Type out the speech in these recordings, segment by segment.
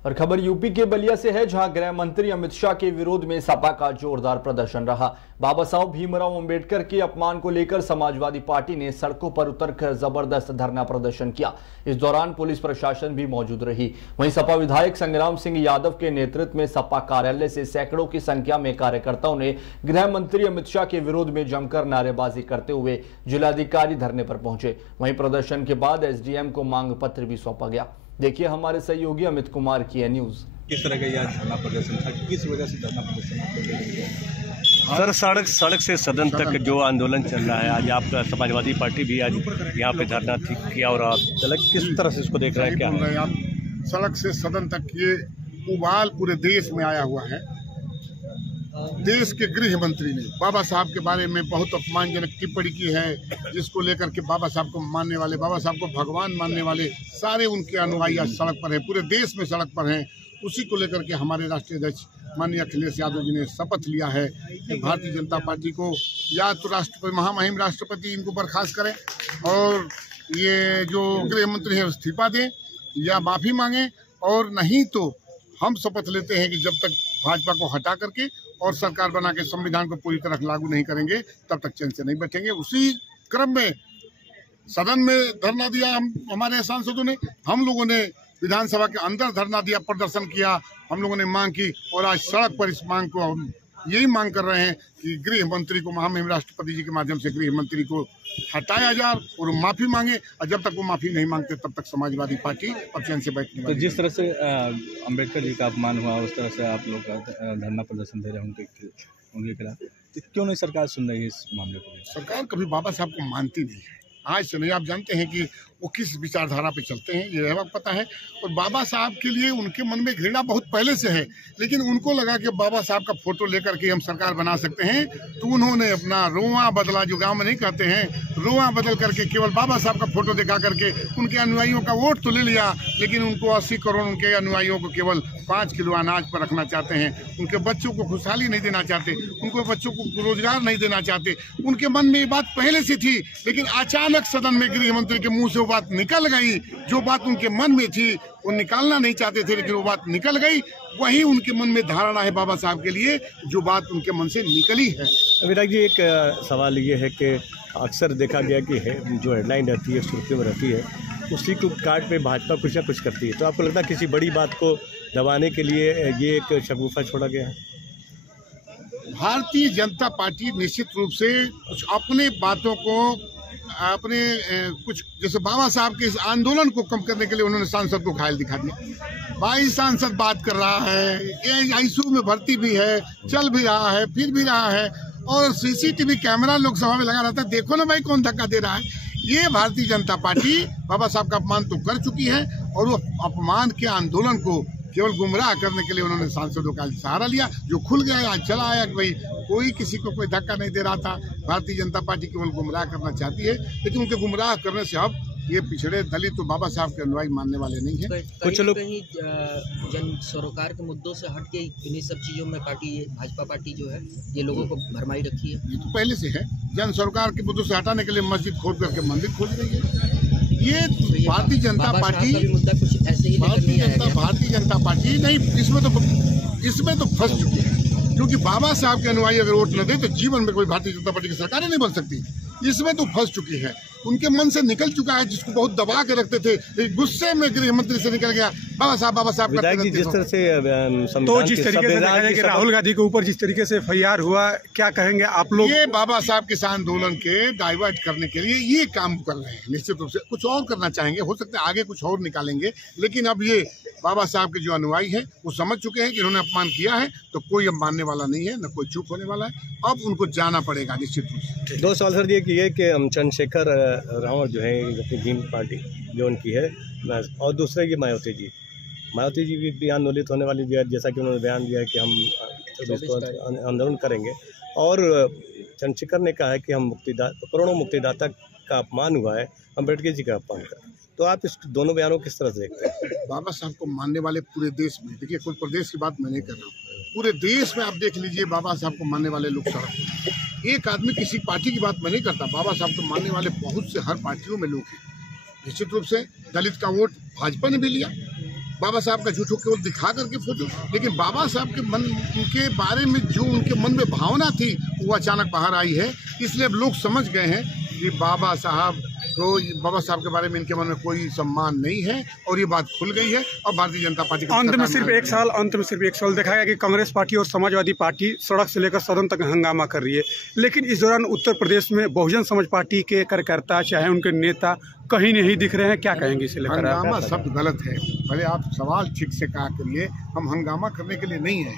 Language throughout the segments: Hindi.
और खबर यूपी के बलिया से है, जहां गृह मंत्री अमित शाह के विरोध में सपा का जोरदार प्रदर्शन रहा। बाबा साहब भीमराव अंबेडकर के अपमान को लेकर समाजवादी पार्टी ने सड़कों पर उतरकर जबरदस्त धरना प्रदर्शन किया। इस दौरान पुलिस प्रशासन भी मौजूद रही। वहीं सपा विधायक संग्राम सिंह यादव के नेतृत्व में सपा कार्यालय से सैकड़ों की संख्या में कार्यकर्ताओं ने गृह मंत्री अमित शाह के विरोध में जमकर नारेबाजी करते हुए जिलाधिकारी धरने पर पहुंचे। वहीं प्रदर्शन के बाद एसडीएम को मांग पत्र भी सौंपा गया। देखिए हमारे सहयोगी अमित कुमार की न्यूज। किस तरह का यह धरना प्रदर्शन था, किस वजह से धरना प्रदर्शन? सर, सड़क से सदन तक जो आंदोलन चल रहा है, आज आपका समाजवादी पार्टी भी आज यहाँ पे धरना किया और आप किस तरह से इसको देख रहे हैं? क्या बोल रहे हैं आप? सड़क से सदन तक ये उबाल पूरे देश में आया हुआ है। देश के गृह मंत्री ने बाबा साहब के बारे में बहुत अपमानजनक टिप्पणी की है, जिसको लेकर के बाबा साहब को मानने वाले, बाबा साहब को भगवान मानने वाले सारे उनके अनुयायी आज सड़क पर हैं, पूरे देश में सड़क पर हैं। उसी को लेकर के हमारे राष्ट्रीय अध्यक्ष माननीय अखिलेश यादव जी ने शपथ लिया है कि भारतीय जनता पार्टी को या तो राष्ट्रपति, महामहिम राष्ट्रपति इनको बर्खास्त करें और ये जो गृह मंत्री है इस्तीफा दें या माफी मांगें, और नहीं तो हम शपथ लेते हैं कि जब तक भाजपा को हटा करके और सरकार बना के संविधान को पूरी तरह लागू नहीं करेंगे तब तक चैन से नहीं बैठेंगे। उसी क्रम में सदन में धरना दिया हमारे सांसदों ने, हम लोगों ने विधानसभा के अंदर धरना दिया, प्रदर्शन किया, हम लोगों ने मांग की और आज सड़क पर इस मांग को हम यही मांग कर रहे हैं कि गृह मंत्री को, महामहिम राष्ट्रपति जी के माध्यम से गृह मंत्री को हटाया जाए और माफी मांगे, और जब तक वो माफी नहीं मांगते तब तक समाजवादी पार्टी अब चैन से बैठने वाली। तो जिस तरह से अंबेडकर जी का अपमान हुआ, उस तरह से आप लोग धरना प्रदर्शन दे रहे हैं उनके खिलाफ, तो क्यों नहीं सरकार सुन रही है इस मामले को? सरकार कभी बाबा साहब को मानती नहीं है, आज से नहीं। आप जानते हैं कि वो किस विचारधारा पे चलते हैं, ये हमें पता है। और बाबा साहब के लिए उनके मन में घृणा बहुत पहले से है, लेकिन उनको लगा कि बाबा साहब का फोटो लेकर के हम सरकार बना सकते हैं, तो उन्होंने अपना रोआ बदला, जो गांव में नहीं कहते हैं, रोआ बदल करके केवल बाबा साहब का फोटो दिखा करके उनके अनुयायियों का वोट तो ले लिया, लेकिन उनको 80 करोड़ उनके अनुयायियों को केवल 5 किलो अनाज पर रखना चाहते हैं। उनके बच्चों को खुशहाली नहीं देना चाहते, उनको बच्चों को रोजगार नहीं देना चाहते। उनके मन में ये बात पहले से थी, लेकिन अचानक सदन में गृह मंत्री के मुंह से वो बात निकल गई। जो बात उनके मन में थी वो निकालना नहीं चाहते थे, लेकिन वो बात निकल गई। वही उनके मन में धारणा है बाबा साहब के लिए, जो बात उनके मन से निकली है। विधायक जी, एक सवाल ये है कि अक्सर देखा गया कि जो हेडलाइन रहती है, सुर्खियों में रहती है, उसी को काट पे भाजपा कुछ ना कुछ करती है, तो आपको लगता है किसी बड़ी बात को दबाने के लिए ये एक शगुफा छोड़ा गया है? भारतीय जनता पार्टी निश्चित रूप से कुछ अपने बातों को, अपने कुछ, जैसे बाबा साहब के इस आंदोलन को कम करने के लिए उन्होंने सांसद को घायल दिखा दिया। भाई सांसद बात कर रहा है, आईसीयू में भर्ती भी है, चल भी रहा है, फिर भी रहा है, और सीसीटीवी कैमरा लोकसभा में लगा रहता है, देखो ना भाई कौन धक्का दे रहा है। ये भारतीय जनता पार्टी बाबा साहब का अपमान तो कर चुकी है, और वो अपमान के आंदोलन को केवल गुमराह करने के लिए उन्होंने सांसदों का सहारा लिया, जो खुल गया, आज चला आया कि भाई कोई किसी को कोई धक्का नहीं दे रहा था। भारतीय जनता पार्टी केवल गुमराह करना चाहती है, लेकिन उनके गुमराह करने से अब ये पिछड़े दलित तो बाबा साहब के अनुयायी मानने वाले नहीं है। कुछ लोग कहीं जन सरोकार के मुद्दों से हट के इन्हीं सब चीजों में पार्टी, भाजपा पार्टी जो है, ये लोगों को भरमाई रखी है। ये तो पहले से है, जन सरोकार के मुद्दों से हटाने के लिए मस्जिद खोद करके मंदिर खोज रही है। ये भारतीय जनता पार्टी, कुछ ऐसे ही भारतीय जनता पार्टी नहीं, इसमें तो फंस चुकी है, क्योंकि बाबा साहब के अनुयायी अगर वोट न दे तो जीवन में कोई भारतीय जनता पार्टी की सरकार नहीं बन सकती। इसमें तो फंस चुकी है, उनके मन से निकल चुका है, जिसको बहुत दबा के रखते थे, गुस्से में गृह मंत्री से निकल गया बाबा साहब। विधायक जी, जिस तरह से तो जिस तरीके से देखा जाए कि राहुल गांधी के ऊपर जिस तरीके से एफआईआर हुआ, क्या कहेंगे आप लोग? ये बाबा साहब के आंदोलन के डाइवर्ट करने के लिए ये काम कर रहे हैं। निश्चित रूप से कुछ और करना चाहेंगे, हो सकता है आगे कुछ और निकालेंगे, लेकिन अब ये बाबा साहब के जो अनुयायी है वो समझ चुके हैं कि इन्होंने अपमान किया है, तो कोई अब मानने वाला नहीं है, न कोई चुप होने वाला है। अब उनको जाना पड़ेगा निश्चित रूप से। 2 सवाल सर ये कि चंद्रशेखर रावत जो है अपनी भीम पार्टी जो उनकी है, और दूसरे की मायावती जी भी आंदोलित होने वाली है, जैसा कि उन्होंने बयान दिया है कि हम आंदोलन करेंगे, और चंद्रशेखर ने कहा है कि हम करोड़ों मुक्तिदाता का अपमान हुआ है, अम्बेडकर जी का अपमान कर। तो आप इस दोनों बयानों को किस तरह से देखते हैं? बाबा साहब को मानने वाले पूरे देश में, देखिए कोई प्रदेश की बात मैं नहीं कर रहा हूँ, पूरे देश में आप देख लीजिए बाबा साहब को मानने वाले लोग सड़क। एक आदमी किसी पार्टी की बात मैं नहीं करता, बाबा साहब को मानने वाले बहुत से हर पार्टियों में लोग हैं। निश्चित रूप से दलित का वोट भाजपा ने भी लिया, बाबा साहब का झूठो केवल दिखा करके फोटो, लेकिन बाबा साहब के मन के बारे में जो उनके मन में भावना थी वो अचानक बाहर आई है। इसलिए अब लोग समझ गए हैं कि बाबा साहब के बारे में इनके मन में कोई सम्मान नहीं है और ये बात खुल गई है। और भारतीय जनता पार्टी अंत में सिर्फ एक साल देखा गया कि कांग्रेस पार्टी और समाजवादी पार्टी सड़क से लेकर सदन तक हंगामा कर रही है, लेकिन इस दौरान उत्तर प्रदेश में बहुजन समाज पार्टी के कार्यकर्ता चाहे उनके नेता कहीं नहीं दिख रहे हैं। क्या कहेंगे इसे लेकर? हंगामा शब्द गलत है, पहले आप सवाल ठीक से कहा करिए। हम हंगामा करने के लिए नहीं है,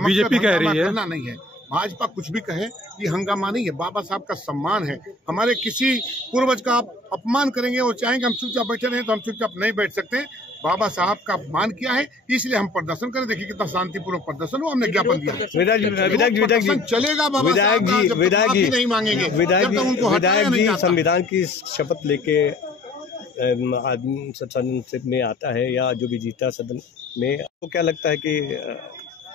बीजेपी कह रही है करना नहीं है। भाजपा कुछ भी कहे, ये हंगामा नहीं है। बाबा साहब का सम्मान है। हमारे किसी पूर्वज का आप अपमान करेंगे और चाहेंगे हम चुपचाप बैठे रहे तो हम चुपचाप नहीं बैठ सकते। बाबा साहब का अपमान किया है, इसलिए हम प्रदर्शन करें। देखिए कितना शांतिपूर्वक प्रदर्शन हो, हमने ज्ञापन दिया। विधायक चलेगा बाबा साहब का, जब तक माफी नहीं मांगेंगे, जब तक उनको हटाया नहीं जाता। संविधान की शपथ लेके आदमी सदन में आता है या जो भी जीता सदन में, तो क्या लगता है कि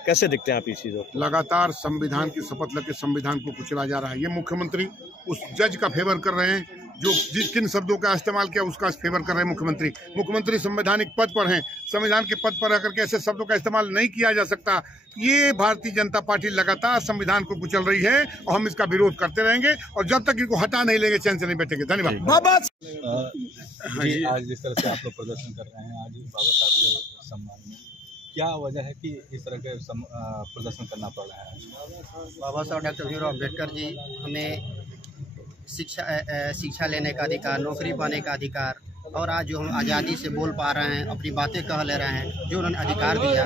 कैसे देखते हैं आप इस चीज़ों को? लगातार संविधान की शपथ लेकर संविधान को कुचला जा रहा है। ये मुख्यमंत्री उस जज का फेवर कर रहे हैं जो किन शब्दों का इस्तेमाल किया उसका फेवर कर रहे हैं। मुख्यमंत्री संवैधानिक पद पर हैं, संविधान के पद पर रहकर के ऐसे शब्दों का इस्तेमाल नहीं किया जा सकता। ये भारतीय जनता पार्टी लगातार संविधान को कुचल रही है और हम इसका विरोध करते रहेंगे और जब तक इनको हटा नहीं लेंगे चैन से नहीं बैठेंगे। धन्यवाद। जी, आज जिस तरह से आप लोग प्रदर्शन कर रहे हैं आज बाबा साहब के सम्मान में, क्या वजह है कि इस तरह के प्रदर्शन करना पड़ रहा है? बाबा साहब डॉक्टर भीमराव अम्बेडकर जी हमें शिक्षा लेने का अधिकार, नौकरी पाने का अधिकार, और आज जो हम आज़ादी से बोल पा रहे हैं, अपनी बातें कह ले रहे हैं, जो उन्होंने अधिकार दिया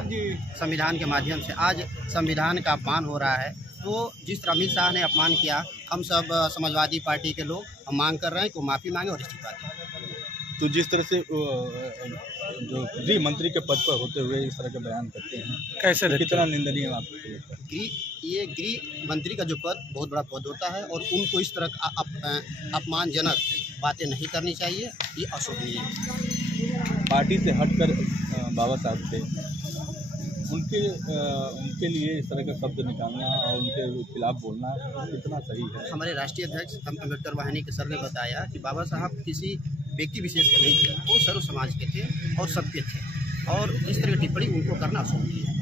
संविधान के माध्यम से, आज संविधान का अपमान हो रहा है। तो जिस तरह अमित शाह ने अपमान किया, हम सब समाजवादी पार्टी के लोग हम मांग कर रहे हैं कि वो माफ़ी मांगे और इस्तीफा दें। तो जिस तरह से जो गृह मंत्री के पद पर होते हुए इस तरह के बयान करते हैं, कैसे कितना निंदनीय आपको? ये गृह मंत्री का जो पद बहुत बड़ा पद होता है और उनको इस तरह अपमानजनक बातें नहीं करनी चाहिए, ये अशोभनीय है। पार्टी से हटकर बाबा साहब थे, उनके लिए इस तरह का शब्द निकालना और उनके खिलाफ बोलना कितना सही है? हमारे राष्ट्रीय अध्यक्ष अम्बेडकर वाहिनी के सर ने बताया कि बाबा साहब किसी व्यक्ति विशेष के नहीं थे, वो सर्व समाज के थे और सबके थे, और इस तरह की टिप्पणी उनको करना अशोभनीय है।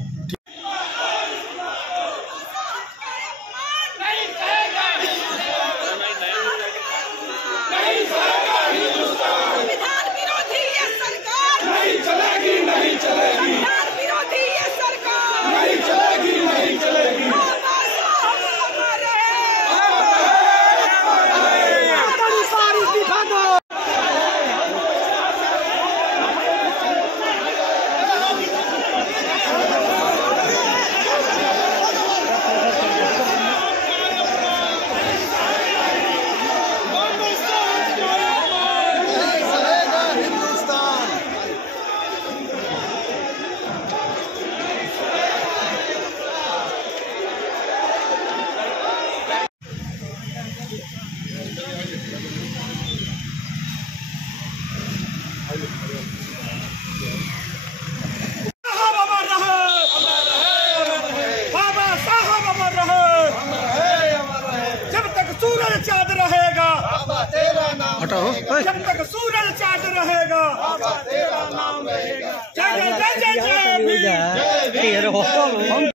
जब तक सूरज चांद रहेगा, जय जय जय जय जय।